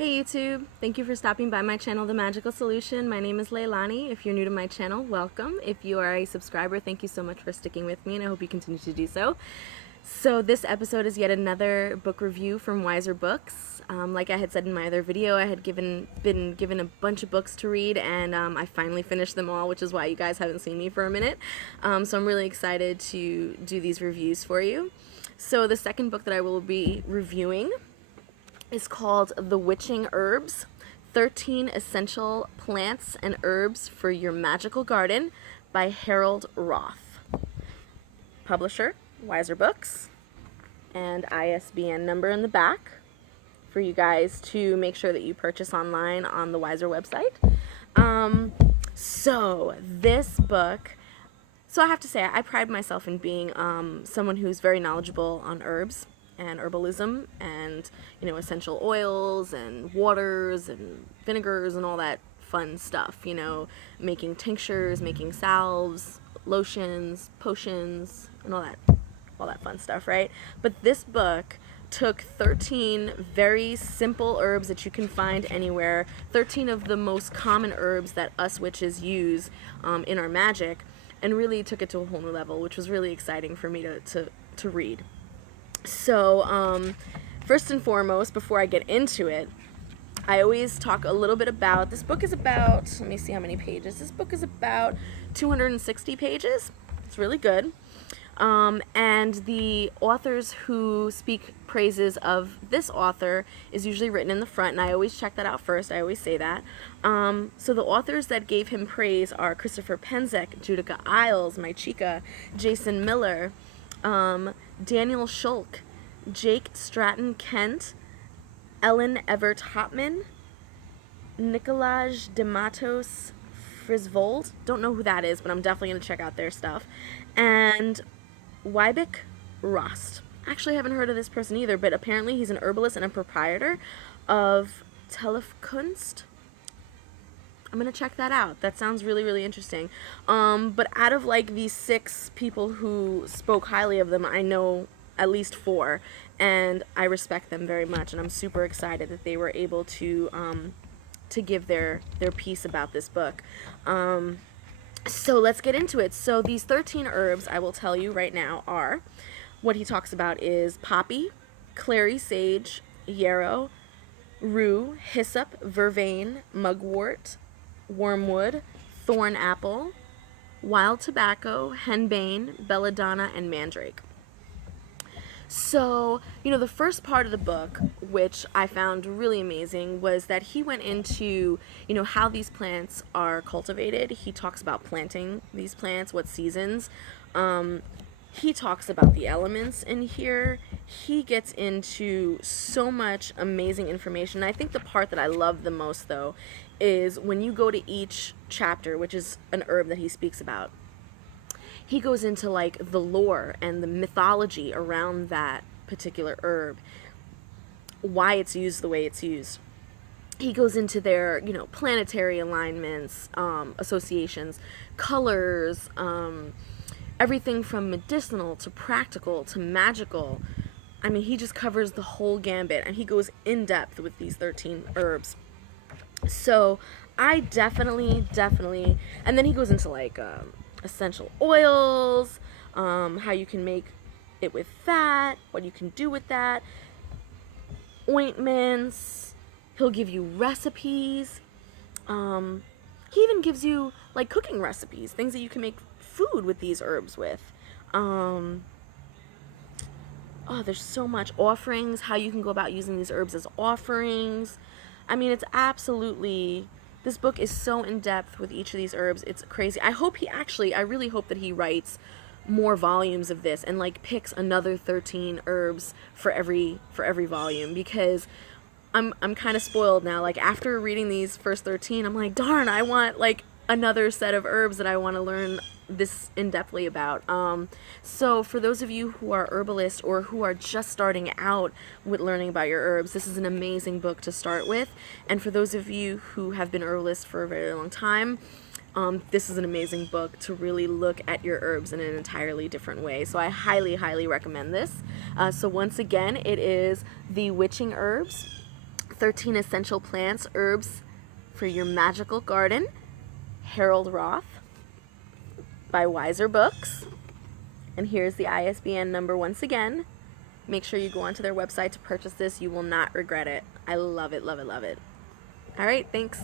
Hey YouTube, thank you for stopping by my channel, The Magical Solution. My name is Leilani. If you're new to my channel, welcome. If you are a subscriber, thank you so much for sticking with me and I hope you continue to do so. So this episode is yet another book review from Weiser Books. Like I had said in my other video, I had been given a bunch of books to read and I finally finished them all, which is why you guys haven't seen me for a minute. So I'm really excited to do these reviews for you. So the second book that I will be reviewing is called The Witching Herbs, 13 Essential Plants and Herbs for Your Magical Garden by Harold Roth. Publisher, Weiser Books, and ISBN number in the back for you guys to make sure that you purchase online on the Weiser website. So this book, I have to say I pride myself in being someone who's very knowledgeable on herbs and herbalism and, you know, essential oils and waters and vinegars and all that fun stuff, you know, making tinctures, making salves, lotions, potions, and all that fun stuff, right? But this book took 13 very simple herbs that you can find anywhere, 13 of the most common herbs that us witches use in our magic, and really took it to a whole new level, which was really exciting for me to read. So, first and foremost, before I get into it, I always talk a little bit about, this book is about, let me see how many pages, this book is about 260 pages, it's really good, and the authors who speak praises of this author is usually written in the front, and I always check that out first, I always say that. So the authors that gave him praise are Christopher Penczak, Judica Isles, my chica, Jason Miller, Daniel Schulk, Jake Stratton Kent, Ellen Evert Hopman, Nicolaj de Matos Frisvold, don't know who that is, but I'm definitely going to check out their stuff, and Wybik Rost. Actually, I haven't heard of this person either, but apparently he's an herbalist and a proprietor of Telefkunst. I'm gonna check that out. That sounds really, really interesting. But out of like these 6 people who spoke highly of them, I know at least 4, and I respect them very much, and I'm super excited that they were able to give their piece about this book. So let's get into it. So these 13 herbs, I will tell you right now, are, what he talks about is poppy, clary sage, yarrow, rue, hyssop, vervain, mugwort, wormwood, thorn apple, wild tobacco, henbane, belladonna, and mandrake. So, you know, the first part of the book, which I found really amazing, was that he went into, you know, how these plants are cultivated. He talks about planting these plants, what seasons. He talks about the elements in here. He gets into so much amazing information. I think the part that I love the most, though, is when you go to each chapter, which is an herb that he speaks about, he goes into like the lore and the mythology around that particular herb, why it's used the way it's used. He goes into their, you know, planetary alignments, associations, colors, everything from medicinal to practical to magical. I mean, he just covers the whole gambit, and he goes in depth with these 13 herbs. So I definitely, and then he goes into like essential oils, how you can make it with that, what you can do with that, ointments. He'll give you recipes. He even gives you like cooking recipes, things that you can make food with these herbs with. Oh, there's so much. Offerings, how you can go about using these herbs as offerings. I mean, it's absolutely, this book is so in depth with each of these herbs. It's crazy. I really hope that he writes more volumes of this and like picks another 13 herbs for every volume, because I'm kind of spoiled now. Like after reading these first 13, I'm like, darn, I want like another set of herbs that I want to learn this in-depthly about. So for those of you who are herbalists or who are just starting out with learning about your herbs, this is an amazing book to start with. And for those of you who have been herbalists for a very long time, this is an amazing book to really look at your herbs in an entirely different way. So I highly, highly recommend this. So once again, it is The Witching Herbs, 13 Essential Plants, Herbs for Your Magical Garden, Harold Roth, by Weiser Books. And here's the ISBN number once again. Make sure you go onto their website to purchase this. You will not regret it. I love it, love it, love it. All right, thanks.